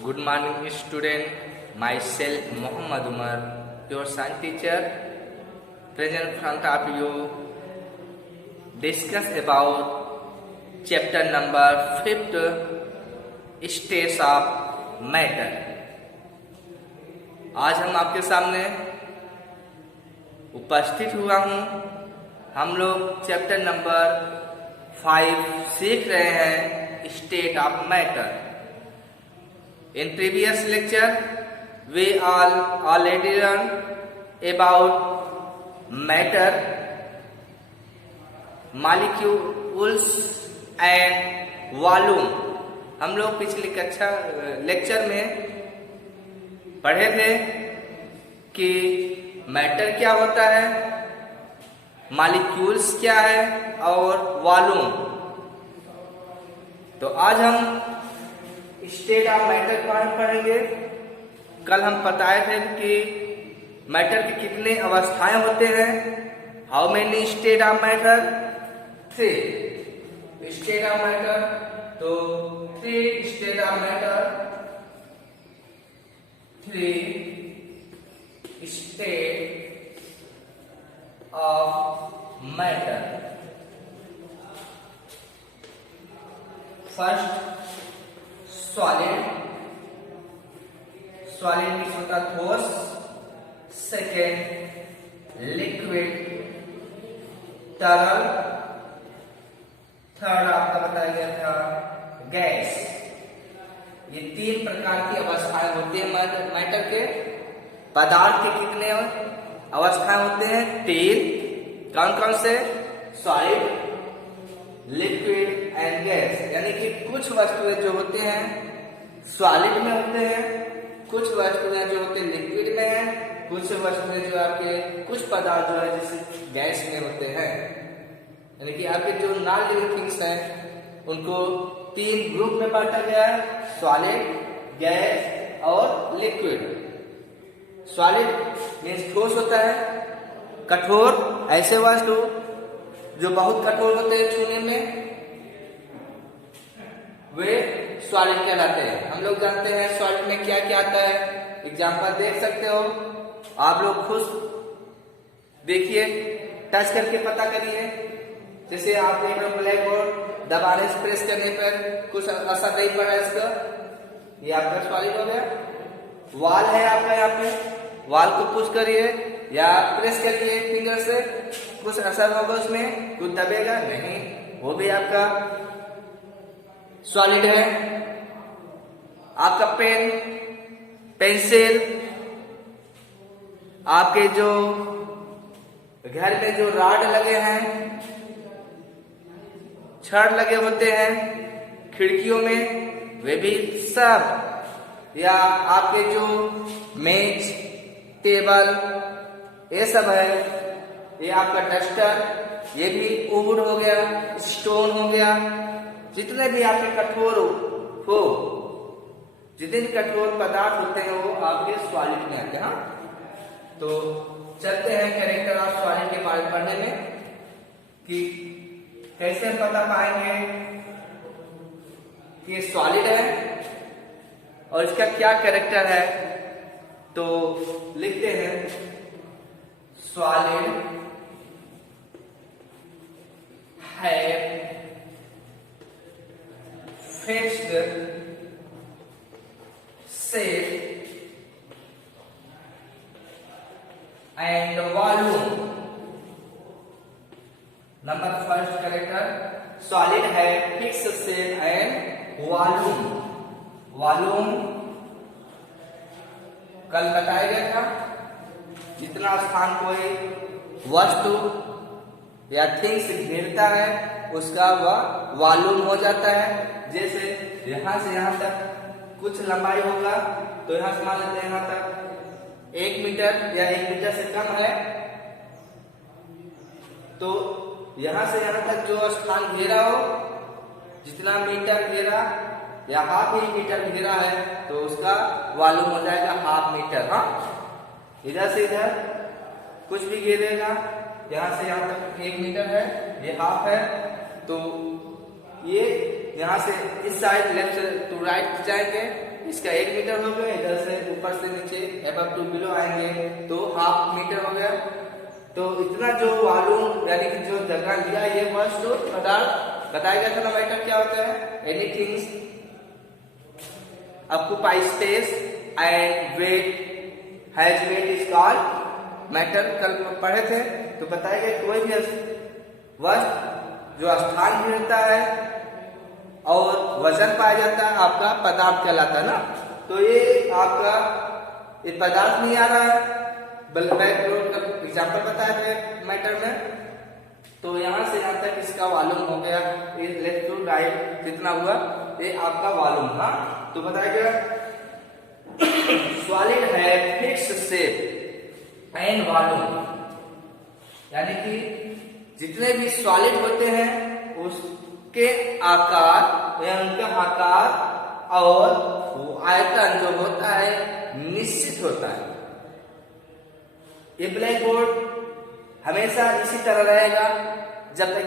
Good morning, student. Myself, Muhammad Umar, your science teacher, present in front of you. Discuss about chapter number 5, states of matter. आज हम आपके सामने उपस्थित हुआ हूँ। हम लोग चैप्टर नंबर 5 सीख रहे हैं, state of matter. In previous lecture, we all already learned about matter, molecules and volume. हम लोग पिछली कक्षा लेक्चर में पढ़े थे कि मैटर क्या होता है, मॉलिक्यूल्स क्या है और वॉल्यूम. तो आज हम स्टेट ऑफ मैटर पढ़ेंगे. कल हम बताए थे कि मैटर के कितने अवस्थाएं होते हैं. How many state of matter? 3 state of matter. तो 3 state of matter, 3 state of matter. First solid. Solid means होता है ठोस. सेकेंड लिक्विड, तरल. थर्ड आपका बताया गया था गैस. ये 3 प्रकार की अवस्थाएं होती है मैटर के. पदार्थ के कितने अवस्थाएं होते हैं? 3. कौन कौन से? Solid, liquid and gas. यानी कि कुछ वस्तुएं जो होते हैं सॉलिड में होते हैं, कुछ वस्तुएं जो होते हैं लिक्विड में है, कुछ वस्तुएं जो आपके कुछ पदार्थ जो है जैसे गैस में होते हैं. यानी कि आपके जो नॉन लिविंग थिंग्स हैं उनको 3 ग्रुप में बांटा गया है: सॉलिड, गैस और लिक्विड. सॉलिड मीन्स ठोस होता है, कठोर. ऐसे वस्तु जो बहुत कठोर होते हैं छूने में वे सॉलिड कहलाते हैं. हम लोग जानते हैं सॉलिड में क्या क्या आता है. एग्जाम्पल देख सकते हो आप लोग. खुद देखिए, टच करके पता करिए. जैसे आप देख रहे हो ब्लैक बोर्ड, दबाने से प्रेस करने पर कुछ असर नहीं पड़ा इसका, ये आपका सॉलिड हो गया. वॉल है आपका, यहाँ पे वॉल को पुश करिए या प्रेस करिए फिंगर से, कुछ असर होगा उसमें, कुछ दबेगा नहीं, वो भी आपका सॉलिड है. आपका पेन, पेंसिल, आपके जो घर में जो रॉड लगे हैं, छड़ लगे होते हैं खिड़कियों में, वे भी सब. या आपके जो मेज, टेबल, ये सब है. ये आपका डस्टर, ये भी वुड हो गया, स्टोन हो गया. जितने भी आपके कठोर हो, जितने भी कठोर पदार्थ होते हैं वो आपके सॉलिड में आते हैं. तो चलते हैं कैरेक्टर ऑफ सॉलिड के बारे में पढ़ने में कि कैसे हम पता पाएंगे कि ये सॉलिड है और इसका क्या कैरेक्टर है. तो लिखते हैं सॉलिड है fixed shape and volume. Number first character, solid है fix shape and volume. Volume कल बताया गया था, जितना स्थान कोई वस्तु या थिंग्स घेरता है उसका वह वॉल्यूम हो जाता है. जैसे यहां से यहां तक कुछ लंबाई होगा तो यहां से मान लेते हैं यहां तक 1 मीटर या 1 मीटर से कम है, तो यहां से यहां तक जो स्थान घेरा हो, जितना मीटर घेरा या हाफ ही मीटर घेरा है तो उसका वॉल्यूम हो जाएगा हाफ मीटर. हाँ, इधर से इधर कुछ भी घेरेगा, यहां से यहां तक 1 मीटर है, ये हाफ है, तो ये यहाँ से इस साइड लेफ्ट टू राइट जाएंगे इसका 1 मीटर हो गया, इधर से ऊपर से नीचे above to below आएंगे तो ½ मीटर हो गया। तो इतना जो वॉल्यूम यानी कि जो जगह लिया ये वस्तु पदार्थ बताया गया था ना मैटर क्या होता है, anything occupy space and weight has weight is called matter. कल पढ़े थे तो बताया गया कोई भी वस्तु जो स्थान घेरता है और वजन पाया जाता है आपका पदार्थ कहलाता है ना। तो ये आपका ये पदार्थ नहीं आ रहा है बल्कि बैकग्राउंड का एग्जाम्पल बताया गया मैटर में। तो यहाँ से यहाँ तक इसका वॉल्यूम हो गया, लेफ्ट टू राइट कितना हुआ ये आपका वॉल्यूम था। तो बताया गया सॉलिड है फिक्स शेप एंड वॉल्यूम, यानी कि जितने भी सॉलिड होते हैं उसके आकार या उनका आकार और वो आयतन जो होता है निश्चित होता है। ये ब्लैक बोर्ड हमेशा इसी तरह रहेगा जब तक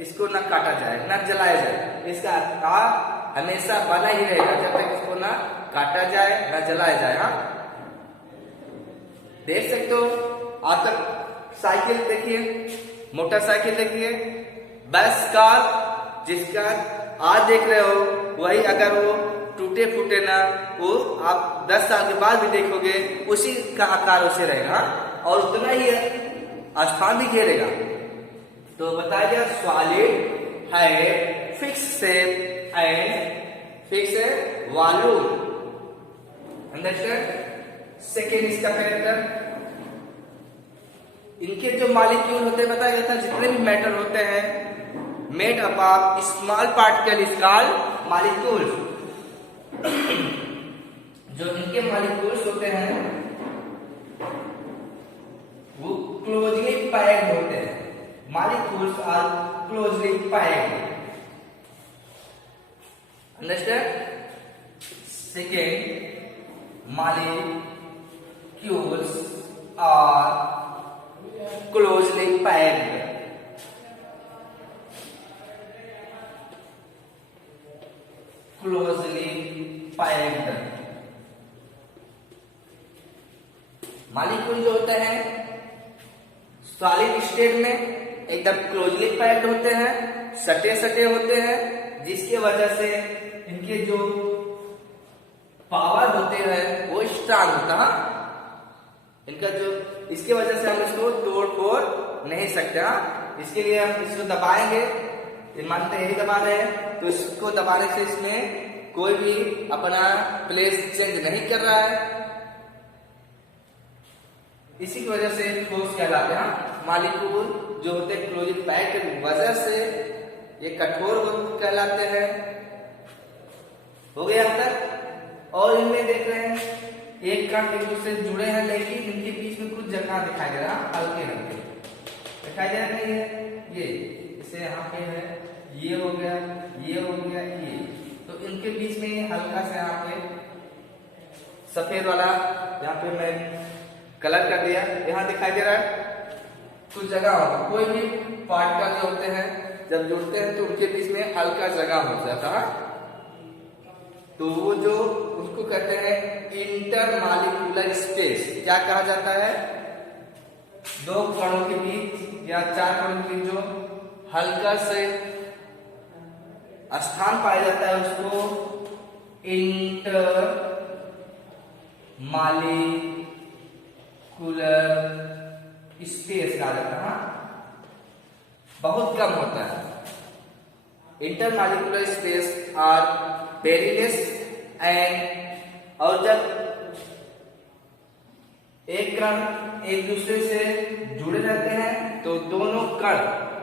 इसको न काटा जाए न जलाया जाए। इसका आकार हमेशा बना ही रहेगा जब तक इसको न काटा जाए न जलाया जाए। हाँ देख सकते हो आज तक साइकिल देखिए, मोटरसाइकिल देखिए, बस कार जिसका आज देख रहे हो वही अगर वो टूटे फूटे ना वो आप 10 साल के बाद भी देखोगे उसी का आकार उसे रहेगा और उतना ही स्थान भी घेरेगा। तो बताया गया सॉलिड है fix shape and fix volume. Understand. Second इसका कैरेक्टर, इनके जो मॉलिक्यूल होते हैं बताया गया था जितने भी मैटर होते हैं made up of small particle is called molecules. जो इनके मॉलिक्यूल्स होते हैं वो क्लोजली पैक्ड होते हैं। Molecules are closely packed. Understand. Second molecules are closely packed. Closely packed. Molecule जो होते हैं सॉलिड स्टेट में एकदम क्लोजली पैक्ड होते हैं, सटे सटे होते हैं, जिसके वजह से इनके जो पावर होते हैं वो स्ट्रांग होता है। इनका जो इसके वजह से हम इसको तोड़ फोड़ नहीं सकते। इसके लिए हम इसको दबाएंगे, मानते यही दबा रहे हैं तो इसको दबाने से इसमें कोई भी अपना प्लेस चेंज नहीं कर रहा है। इसी की वजह से ठोस कहलाते हैं। मॉलिक्यूल जो होते हैं क्लोजली पैक्ड की वजह से ये कठोर कहलाते हैं। हो गया अब तक। और इनमें देख रहे हैं एक कण एक दूसरे से जुड़े हैं लेकिन इनके बीच में कुछ जगह दिखाई दे रहा है, हल्के हल्के दिखाई दे रही है। ये जैसे यहाँ पे है, ये हो गया, ये हो गया, ये तो इनके बीच में हल्का सा यहाँ पे सफेद वाला यहाँ पे मैं कलर कर दिया, यहाँ दिखाई दे रहा है कुछ जगह होगा। कोई भी पार्टिकल जो होते हैं जब जुड़ते हैं तो उनके बीच में हल्का जगह हो जाता है तो वो जो उसको कहते हैं इंटरमॉलिक्यूलर स्पेस। क्या कहा जाता है? दो कणों के बीच या चार कणों के बीच जो हल्का से स्थान पाया जाता है उसको इंटरमॉलिक्यूलर स्पेस कहा जाता है। बहुत कम होता है। Intermolecular space are very less and और जब एक कण एक दूसरे से जुड़े रहते हैं तो दोनों कण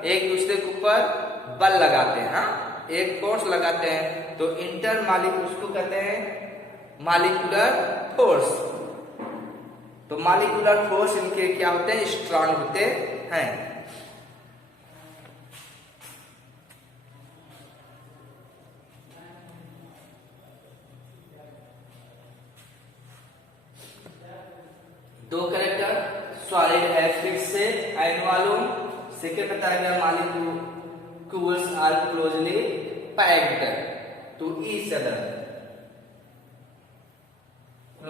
एक दूसरे के ऊपर बल लगाते हैं, एक फोर्स लगाते हैं तो इंटरमॉलिक्यूलर उसको कहते हैं मॉलिक्यूलर फोर्स। तो मॉलिक्यूलर फोर्स इनके क्या होते हैं? स्ट्रांग होते हैं। दो कैरेक्टर सॉलिड है फिक्स से एंड वॉल्यूम। सेकेंड बताया गया molecules are closely packed to each other.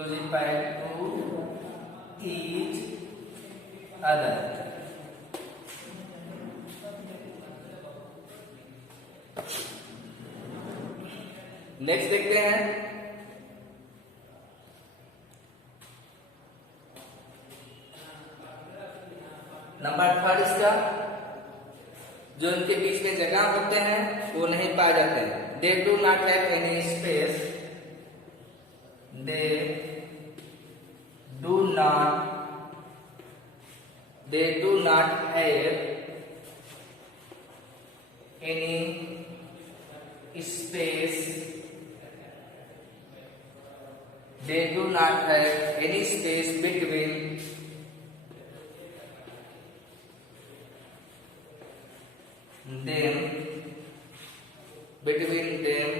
closely packed to each other. Next देखते हैं नंबर 3 इसका, जो इनके बीच में जगह होते हैं वो नहीं पाए जाते हैं. They do not have any space. They do not have any space. They do not have any space between them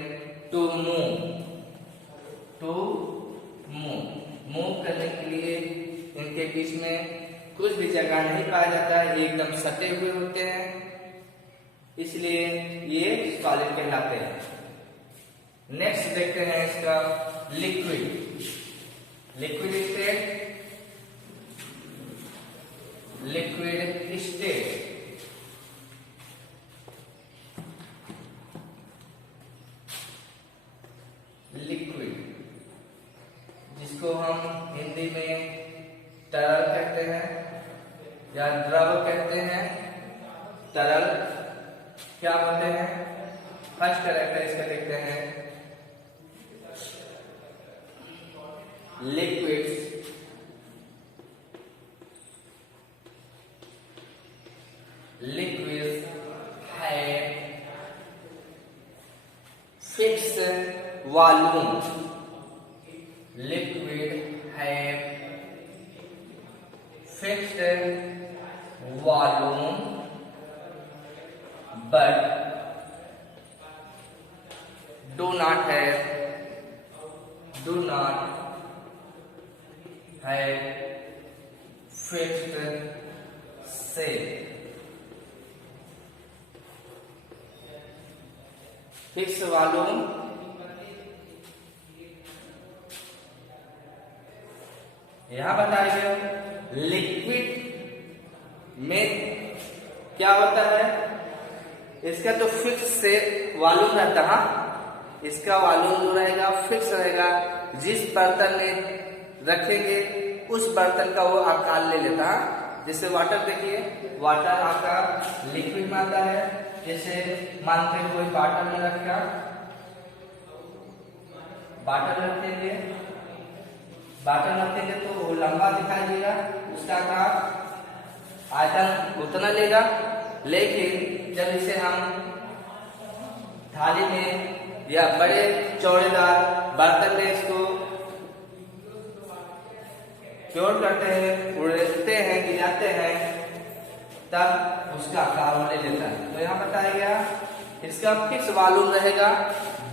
to move. Move करने के लिए इनके बीच में कुछ भी जगह नहीं पाया जाता है, ये एकदम सटे हुए होते हैं, इसलिए ये सॉलिड कहलाते हैं. नेक्स्ट देखते हैं इसका लिक्विड. Liquid state. लिक्विड जिसको हम हिंदी में तरल कहते हैं या द्रव कहते हैं. तरल क्या होते हैं? फर्स्ट कैरेक्टर इसका देखते हैं. Liquids have fixed volume. Liquid have fixed volume but do not have fixed shape. Fix volume यहां बताया गया. लिक्विड में क्या होता है? इसका तो फिक्स से वॉल्यूम रहता है. इसका वॉल्यूम जो रहेगा फिक्स रहेगा. जिस बर्तन में रखेंगे उस बर्तन का वो आकार ले लेता है. जैसे वाटर देखिए, वाटर आकार लिक्विड में आता है. जैसे मानते हैं कोई बॉटल में रखा, बॉटल रखेंगे तो वो लंबा दिखाई देगा, उसका आकार आयतन उतना लेगा. लेकिन जब इसे हम थाली में या बड़े चौड़ेदार बर्तन में इसको क्योर करते हैं, उड़ते हैं, गिराते हैं, तब उसका आकार ले लेता है. तो यहाँ बताया गया इसका फिक्स वॉल्यूम रहेगा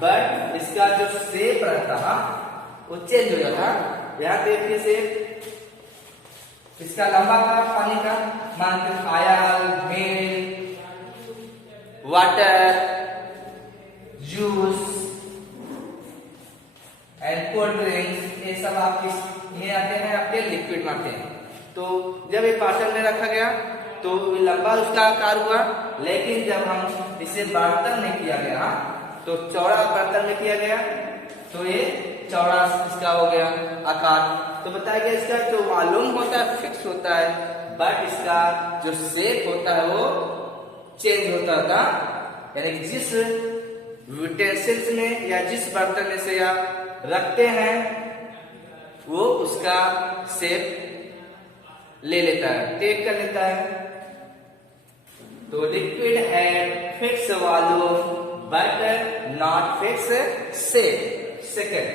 बट इसका जो शेप रहता है वो चेंज हो जाता. यहाँ देखिए शेप इसका लंबा था पानी का, मानते oil, milk, water, juice and cold drinks, ये सब आपके में आते हैं, आपके लिक्विड में आते हैं. तो जब ये पार्सल में रखा गया तो लंबा उसका आकार हुआ. लेकिन जब हम इसे बर्तन में किया गया तो चौड़ा बर्तन में किया गया तो ये चौड़ा इसका हो गया आकार. तो बताया गया इसका जो वॉल्यूम होता है फिक्स होता है बट इसका जो शेप होता है वो चेंज होता था. यानी जिस यूटेंसिल्स में या जिस बर्तन में से आप रखते हैं वो उसका शेप ले लेता है, टेक कर लेता है. तो लिक्विड है fix volume but not fix shape. Second,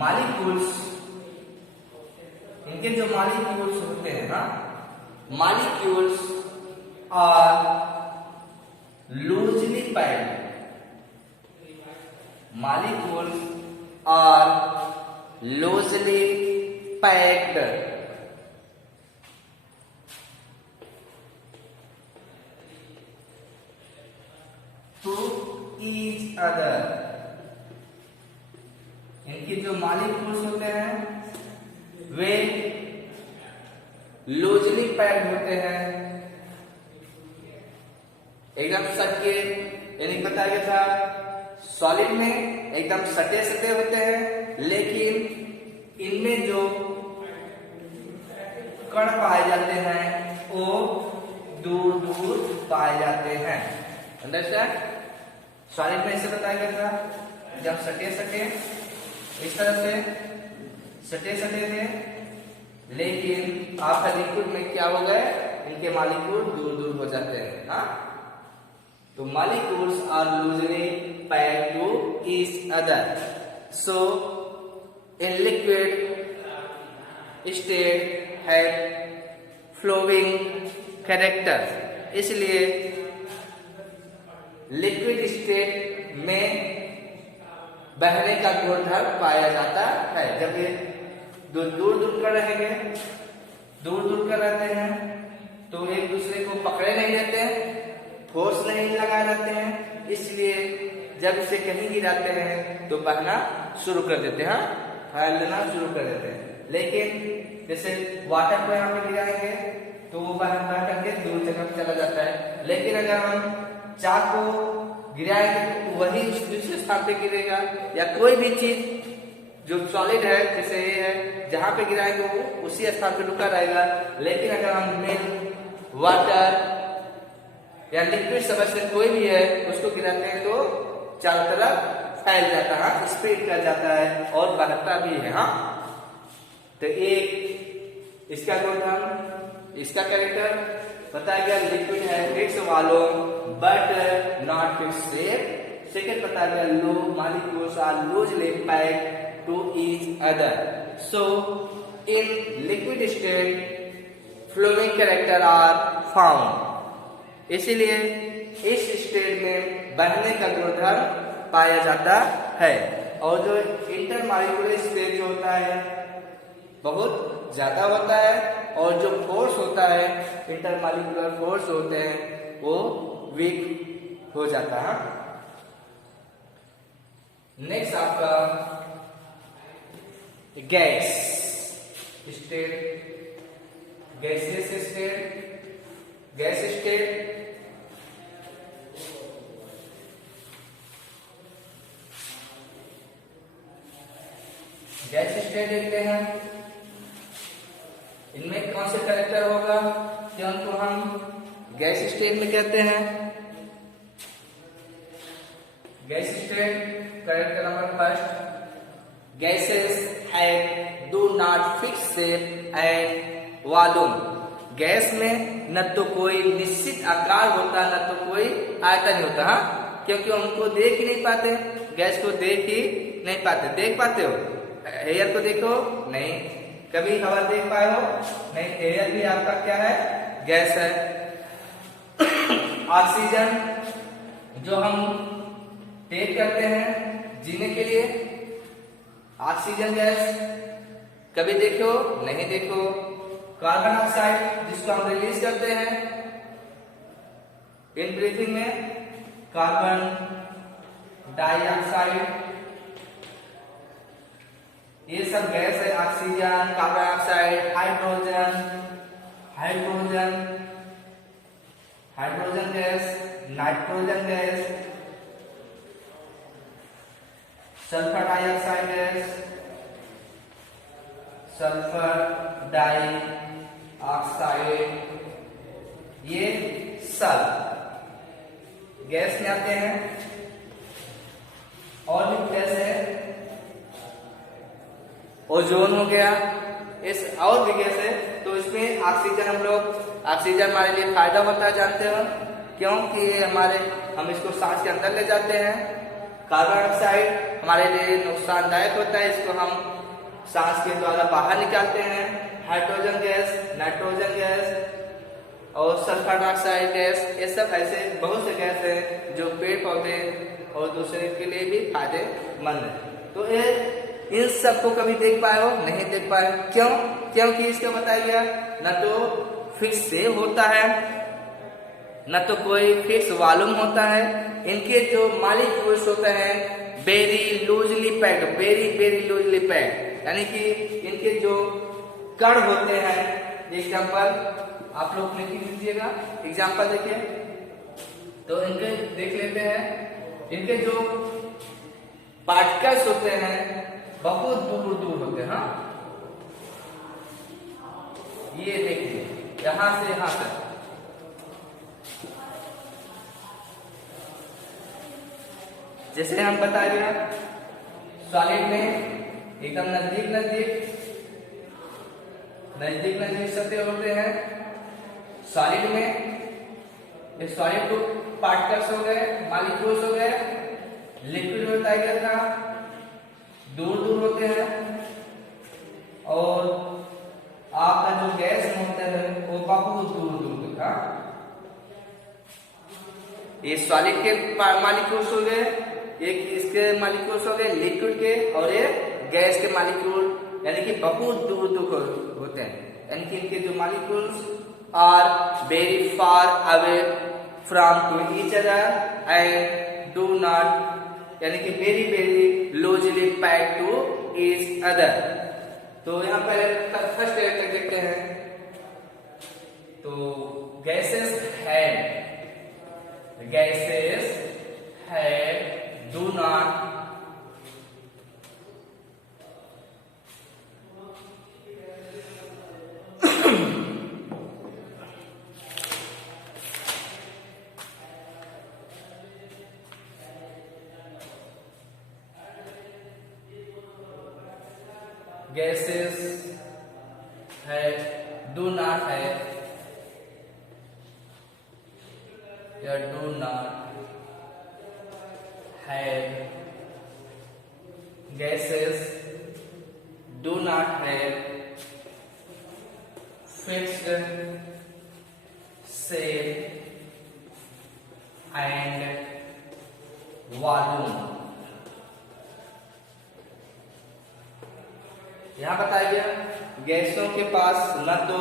molecules. इनके जो मॉलिक्यूल्स होते हैं ना, molecules are loosely packed. Molecules are loosely packed to each other. इनके जो मॉलिक्यूल्स होते हैं वे लूजली पैक्ड होते हैं, एकदम सटके, यानी बताया गया था सॉलिड में एकदम सटे सटे होते हैं, लेकिन इनमें जो कण पाए जाते हैं वो दूर दूर पाए जाते हैं। अंडरस्टैंड? सॉलिड में इसे बताया गया था जब सटे सटे इस तरह से सटे सटे थे, लेकिन आपका लिक्विड में क्या हो गए, इनके मॉलिक्यूल दूर दूर हो जाते हैं। हाँ, तो molecules are loosely packed to each other, so in liquid state है फ्लोइंग कैरेक्टर। इसलिए लिक्विड स्टेट में बहने का गुणधर्म पाया जाता है। जब ये दूर दूर कर रहेंगे, दूर दूर कर रहते हैं, तो एक दूसरे को पकड़े नहीं रहते हैं, फोर्स नहीं लगाए रहते हैं, इसलिए जब इसे कहीं गिराते हैं तो बहना शुरू कर देते हैं, फैलना शुरू कर देते हैं। लेकिन जैसे वाटर को यहाँ पे गिराएंगे तो वो बह करके दूर जगह चला जाता है, लेकिन अगर हम चाक को गिराएंगे तो वही दूसरे स्थान पे गिरेगा, या कोई भी चीज जो सॉलिड है जैसे ये है, जहां पे गिराएंगे वो उसी स्थान पे रुका रहेगा। लेकिन अगर हम मिल्क, वाटर या लिक्विड सब्सटेंस कोई भी है उसको गिराते हैं तो चारों तरफ फैल जाता है, स्प्रेड कर जाता है और बढ़ता भी है। हाँ, तो एक इसका गुणधर्म, इसका कैरेक्टर बताया गया, लिक्विड है fix volume but not fix shape. Second बताया गया लो molecules are loosely packed to each other, so in liquid state flowing character are found. इसीलिए इस स्टेट में बहने का गुणधर्म पाया जाता है, और जो इंटरमॉलिक्यूलर स्पेस जो होता है बहुत ज्यादा होता है, और जो फोर्स होता है इंटरमॉलिक्यूलर फोर्स होते हैं वो वीक हो जाता है। नेक्स्ट आपका gas state, gaseous state, gas state. Gas state देखते हैं, इनमें कौन से कैरेक्टर होगा, क्योंकि हम गैस स्टेट में कहते हैं। Gas state character number first, gases have do not fix shape and volume. Gas में न तो कोई निश्चित आकार होता, न तो कोई आयतन होता। हाँ, क्योंकि उनको देख ही नहीं पाते, गैस को देख ही नहीं पाते। देख पाते हो एयर को, देखो नहीं, कभी हवा देख पाए हो नहीं, एयर भी आपका क्या है, गैस है। ऑक्सीजन जो हम टेक करते हैं जीने के लिए, ऑक्सीजन गैस कभी देखो नहीं देखो। कार्बन डाइऑक्साइड जिसको हम रिलीज करते हैं इन ब्रीथिंग में, कार्बन डाइऑक्साइड, ये सब गैस है। Oxygen, carbon dioxide, hydrogen, hydrogen, hydrogen gas, nitrogen gas, sulphur dioxide gas, sulphur dioxide, ये सब गैस में आते हैं। और भी गैस है, ओजोन हो गया, इस और भी गैस है। तो इसमें ऑक्सीजन, हम लोग ऑक्सीजन हमारे लिए फायदा होता है, जानते हो, क्योंकि हम इसको सांस के अंदर ले जाते हैं। कार्बन डाइऑक्साइड हमारे लिए नुकसानदायक होता है, इसको हम सांस के द्वारा बाहर निकालते हैं। हाइड्रोजन गैस, नाइट्रोजन गैस और सल्फर डाइऑक्साइड गैस, ये सब ऐसे बहुत से गैस हैं जो पेड़ पौधे और दूसरे के लिए भी फायदेमंद है। तो ये इन सबको कभी देख पाए हो नहीं देख पाए, क्यों? क्योंकि इसका बताया गया न तो फिक्स शेप होता है, न तो कोई फिक्स वॉल्यूम होता है, इनके जो मॉलिक्यूल्स होते हैं very loosely packed, very loosely packed, यानी कि इनके जो कण होते हैं, एग्जाम्पल आप लोग लिख लीजिएगा, एग्जाम्पल देखिए, तो इनके देख लेते हैं, इनके जो पार्टिकल्स होते हैं बहुत दूर दूर होते हैं। हाँ, ये देखिए यहां से यहां तक, जैसे हम बता गया सॉलिड में एकदम नजदीक नजदीक सतह होते हैं। सॉलिड में ये सॉलिड को पार्टिकल्स हो गए, मॉलिक्यूल्स हो गए, लिक्विड होता है कितना दूर दूर होते हैं, और आपका जो गैस होता है वो बहुत दूर दूर होता है। ये सॉलिड के मॉलिक्यूल्स हो गए, एक इसके मॉलिक्यूल्स हो गए लिक्विड के, और ये गैस के मॉलिक्यूल, यानी कि बहुत दूर दूर होते हैं, यानी कि इनके जो molecules are very far away from to each other and do not, यानी कि very loosely packed to each other. तो यहाँ पर फर्स्ट कैरेक्टर देखते हैं, तो gases had do not gases do not have gases do not have fixed shape and volume। यहाँ बताया गया गैसों के पास न तो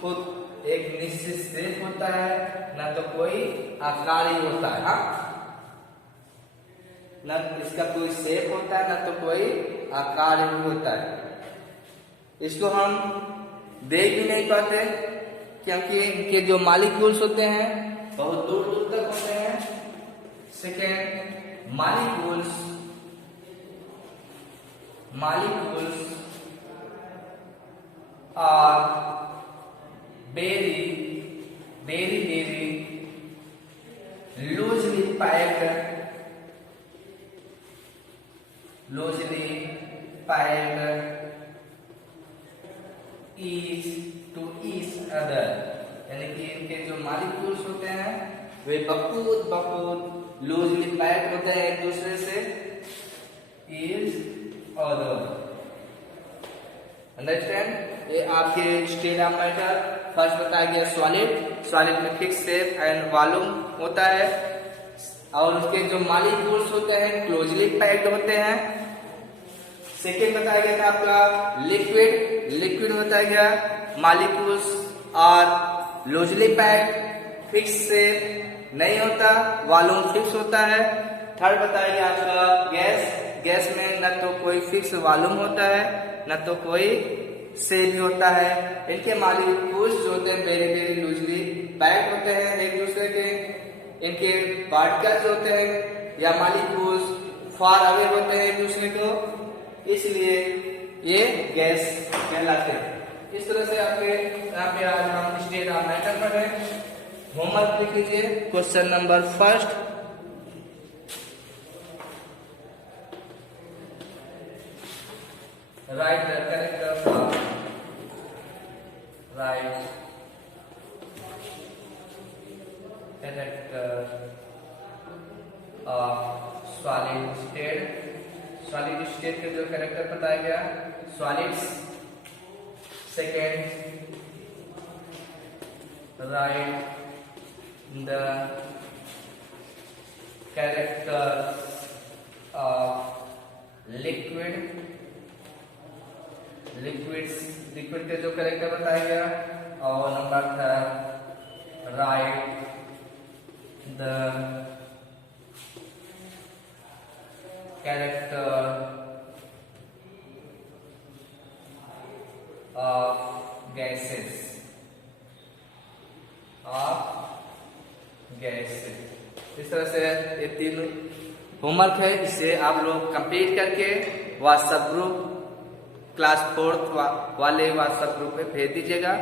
खुद एक निश्चित शेप होता है, न तो कोई आकार ही होता है। हाँ, न इसका कोई शेप होता है, न तो कोई आकार ही होता है। इसको हम देख भी नहीं पाते क्योंकि इनके जो मॉलिक्यूल्स होते हैं बहुत दूर दूर तक होते हैं। Second, molecules are very loosely packed each to each other, यानी कि इनके जो मॉलिक्यूल्स होते हैं वे बहुत लूजली पैक्ड होते हैं एक दूसरे से, each other। अंडरस्टैंड? ये आपके स्टेट ऑफ मैटर फर्स्ट बताया गया सॉलिड में फिक्स शेप एंड वॉल्यूम होता है, और उसके जो मॉलिक्यूल्स होते हैं क्लोजली पैक्ड होते हैं। सेकेंड बताया गया था आपका लिक्विड बताया गया molecules are loosely packed, fix shape नहीं होता, वॉल्यूम फिक्स होता है। थर्ड बताया गया आपका गैस में न तो कोई फिक्स वॉल्यूम होता है, न तो कोई शेप भी होता है। इनके मॉलिक्यूल्स जो होते हैं वेरी लूजली पैक्ड होते हैं एक दूसरे के। इनके पार्टिकल्स होते हैं या मॉलिक्यूल्स फार अवे होते हैं एक दूसरे को, इसलिए ये गैस कहलाते हैं। इस तरह से आपके यहाँ पे आज हम स्टेट ऑफ मैटर पर है। होमवर्क लिख लीजिए। Question number first, write the character of solid state के जो कैरेक्टर बताया गया solids. Second, right the character of liquid के जो कैरेक्टर बताया गया। और number third, right the character of gases इस तरह से ये 3 होमवर्क है। इसे आप लोग कंप्लीट करके व्हाट्सएप ग्रुप क्लास 4th वाले व्हाट्सएप ग्रुप पे भेज दीजिएगा।